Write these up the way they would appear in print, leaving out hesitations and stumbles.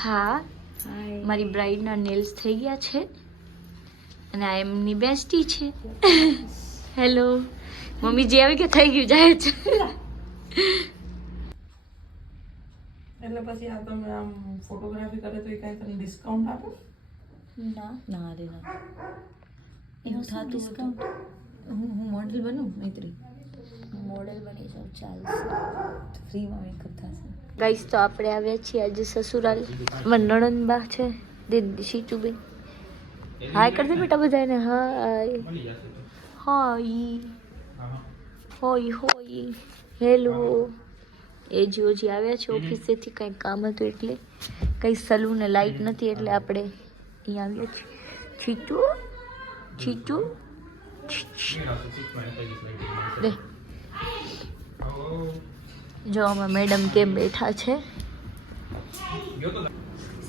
હા, મારી બ્રાઇડના નેલ્સ થઈ ગયા છે અને આ એમની બેસ્ટી છે. હેલો મમ્મી જે આવી કે થઈ ગયું જાય છે. એટલે પછી આ તમે આમ ફોટોગ્રાફી કરે તો એ કાંઈ તમને ડિસ્કાઉન્ટ આપો? ના ના રે ના, એવું થતું ડિસ્કાઉન્ટ. હું મોડલ બનું મૈત્રી, મોડલ બની જાઉં ચાલશે, ફ્રીમાં મેકઅપ થશે. ગાઈસ તો આપણે આવ્યા છીએ આજે સસુરાલ. મારી નણંદબા છે દીદી શીચુબેન. હાય કરજે બેટા બધાને. હાય હાય હોય હોય હેલો. એ જીઓજી આવ્યા છે ઓફિસેથી, કંઈક કામ હતું એટલે. કંઈ સલૂન ને લાઇટ નથી એટલે આપણે અહીંયા આવ્યા છીએ. છીચુ છીચુ દે જો અમે મેડમ કેમ બેઠા છે.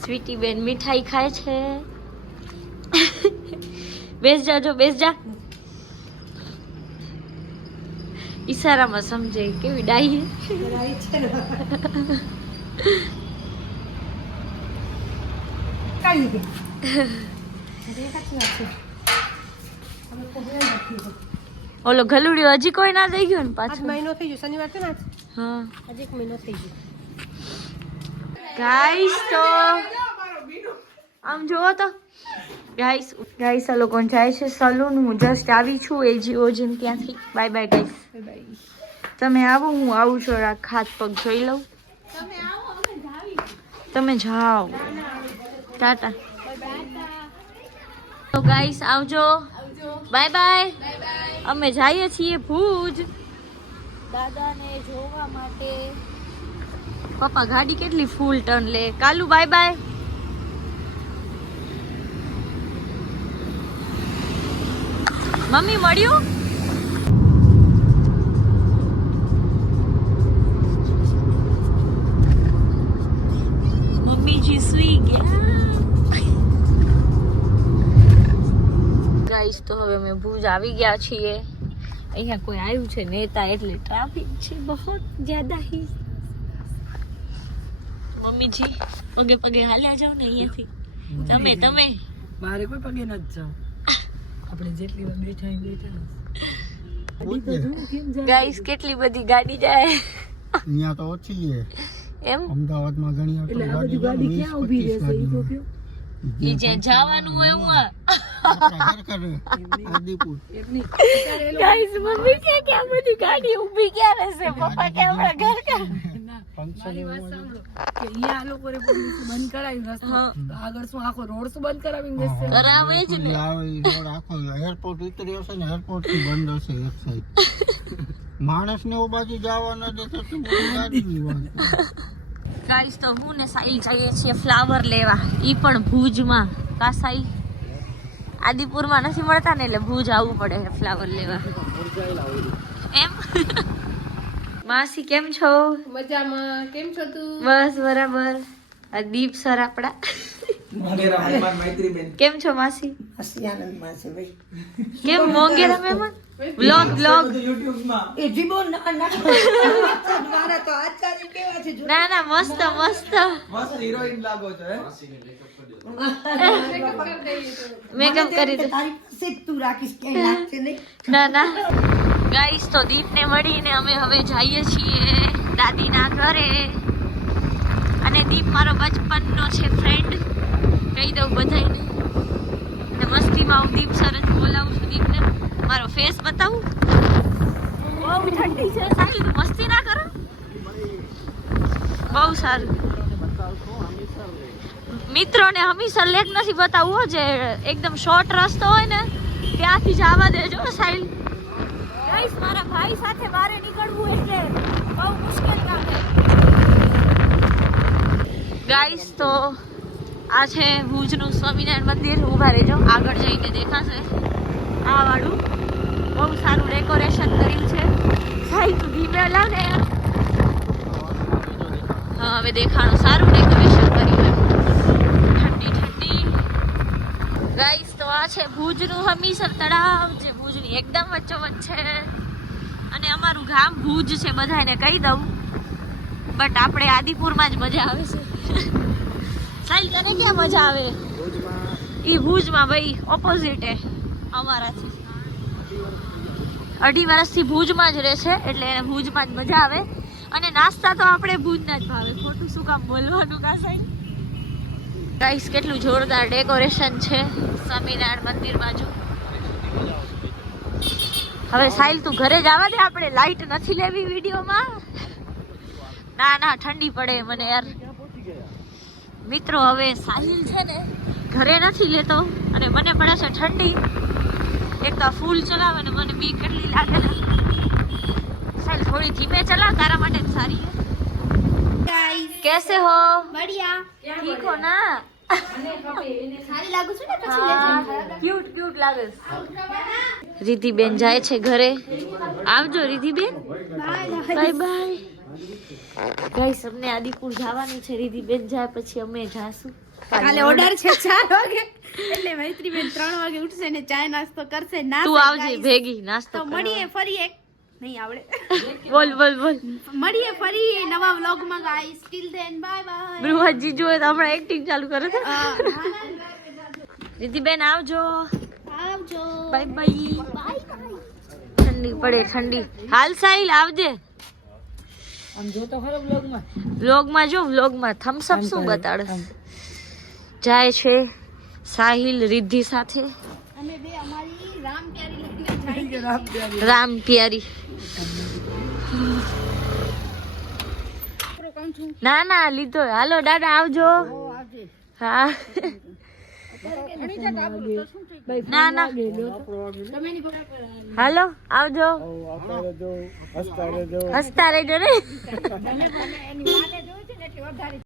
સ્વીટી બેન મીઠાઈ ખાય છે. બેસ જા, જો બેસ જા. ઈશારામાં સમજે કેવી ડાઈ છે. ઓલો ગલુડિયો હજી કોઈ ના દઈ ગયો ને પાછો. મહિનો થઈ ગયો, શનિવાર છે ને આજ. હા આજે 1 મહિનો થઈ ગયો. ગાઈસ તો આમ જોવો તો ગાઈસ આ લોકો જાય છે સલૂન. હું જસ્ટ આવી છું એજીઓજીન ત્યાંથી. Bye bye guys. તમે આવો, હું આવું છું. હાથ પગ જોઈ લઉં. તમે જાઓ. ટાટા. તો ગાઈસ આવજો. Bye bye. અમે જઈએ છીએ ભુજ દાદાને જોવા માટે. પપ્પા ગાડી કેટલી ફૂલ ટર્ન લે. કાલુ બાય બાય. મમ્મી મળ્યું. મમ્મીજી સુઈ ગયા. ગાઈસ તો હવે અમે ભુજ આવી ગયા છીએ. અહીંયા કોઈ આવ્યું છે નેતા એટલે ટ્રાફિક છે બહુ જ્યાદા હી. મમ્મીજી પગે પગે હાલ્યા જાવ ને અહીંયાથી. તમે મારે કોઈ પગે ન જાવ. આપણે જેટલી વાર બેઠા ગાઈસ કેટલી બધી ગાડી જાય. અહીંયા તો ઓછી છે એમ અમદાવાદમાં ઘણી એટલે આ બધી ગાડી ક્યાં ઊભી રહેશે એ તો કયો. ઈ જ્યાં જવાનું હોય હું ગાઈસ મમ્મી કે આ બધી ગાડી ઊભી ક્યાં રહેશે. પપ્પા કે આપણા ઘર કા મારી વાત સાંભળો કે અહીંયા આ લોકોએ બંધ કરાવી રસ્તો. આગળ શું આખો રોડ શું બંધ કરાવીને બેસશે? કરાવે જ ને. આખો એરપોર્ટ ઉતરી હશે ને એરપોર્ટ થી બંધ હશે એક સાઈડ. માણસ ને ઓ બાજુ જવા ન દે તો ગાઈસ તો હું ને સાઈલ જઈએ છીએ ફ્લાવર લેવા. ઈ પણ ભુજમાં. કા સાઈ આદિપુરમાં નથી મળતા ને એટલે ભુજ આવવું પડે ફ્લાવર લેવા. એમ માસી કેમ છો? મજામાં. કેમ છો તું? બસ બરાબર. આ દીપ સર આપડા. કેમ છો માસી? આનંદમાં છે ભાઈ. કેમ મોંઘેરા મહેમાન? વ્લોગ એ જીબો ના મારા તો આચાર્ય કેવા છે. ના ના મસ્ત મસ્ત હિરોઈન લાગો છો. મેકઅપ કરી દે. તારી પાસે જ તું રાખીશ, ક્યાંય લાગશે નહીં. ના ના ગાઈસ તો દીપને મળીને અમે હવે જઈએ છીએ દાદીના ઘરે. અને દીપ મારો બચપનનો છે ફ્રેન્ડ. કહી દઉં બધાને. અને મસ્તીમાં હું દીપ સર જ બોલાવું છું દીપને. મારો ફેસ બતાવું. બહુ ઠંડી છે સાચી. તું મસ્તી ના કરો. બહુ સારું. મિત્રોને હંમેશા લેક નથી બતાવવું. જે એકદમ શોર્ટ રસ્તો હોય ને ત્યાંથી જવા દેજો સાઈલ. ગાઈસ મારા ભાઈ સાથે બહાર નીકળવું એટલે બહુ મુશ્કેલ કામ છે. ગાઈસ તો આ છે ભુજનું સ્વામિનારાયણ મંદિર. ઊભા રહેજો, આગળ જઈને દેખાશે. આ વાળું બહુ સારું ડેકોરેશન કર્યું છે. સાઈ તું ધીમે લાવ ને. હા હવે દેખાણું. સારું ડેકોરેશન કર્યું એમ. ઠંડી ઠંડી. ગાઈસ તો આ છે ભુજનું હમીસર તળાવ જે ભુજની એકદમ વચ્ચોવચ્ચ છે. અને અમારું ગામ ભુજ છે બધાને કહી દઉં. બટ આપણે આદિપુરમાં જ મજા આવે છે. સાઈલ તને ક્યાં મજા આવે? ઈ ભુજમાં ભાઈ ઓપોઝિટ હે અમારાથી. 2.5 વર્ષથી ભુજમાં જ રહે છે એટલે એને ભુજમાં જ મજા આવે. અને નાસ્તા તો આપણે ભુજના જ ભાવે, ખોટું શું કામ બોલવાનું કા સાઈલ? ગાઈસ કેટલું જોરદાર ડેકોરેશન છે સ્વામિનારાયણ મંદિર બાજુ. હવે સાઈલ તું ઘરે જવા દે, આપણે લાઈટ નથી લેવી વિડીયોમાં. ના ના ઠંડી પડે મને યાર. મિત્રો હવે સાહિલ છે ને ઘરે નથી લેતો અને મને પડે છે ઠંડી. એક તો ફૂલ ચલાવે ને મને બી કેટલી લાગે ને. સાહિલ થોડી ધીમે ચલાવ, તારા માટે જ સારી है. कैसे हो? बढ़िया ठीक हो ना? सारी लागू છું ને પછી हाँ, क्यूट क्यूट लागे. रिद्धि बेन જાય છે ઘરે. આવજો Riddhi Ben. Bye bye. Guys અમને આદિપુર જવાનું છે. रिद्धि बेन જાય પછી અમે જાશું. કાલે ઓર્ડર છે 4 વાગે એટલે મૈત્રી બેન 3 વાગે ઉઠશે ને ચા નાસ્તો કરશે. ના તું આવજે ભેગી નાસ્તો તો મળીએ ફરી એક નહીં આવડે બોલ બોલ બોલ. મળીએ ફરી નવા વ્લોગ માં guys. Till then bye bye. બૃહજી જોયે તો હમણાં એક્ટિંગ ચાલુ કરે છે. रिद्धि बेन આવજો. આવજો. Bye bye. Bye bye. ઠંડી પડે ઠંડી. હાલ સાહિલ આવજે. આમ જો તો ખરો બ્લોગમાં. વ્લોગમાં જો વ્લોગમાં થમ્સ અપ શું બતાડે. જાય છે સાહિલ રિદ્ધિ સાથે. અમે બે અમારી રામ પ્યારી લઈને જાય રામ પ્યારી. ના ના લીધો. હાલો દાદા આવજો. હા ના ના હાલો આવજો. હસતા રહેજો ને.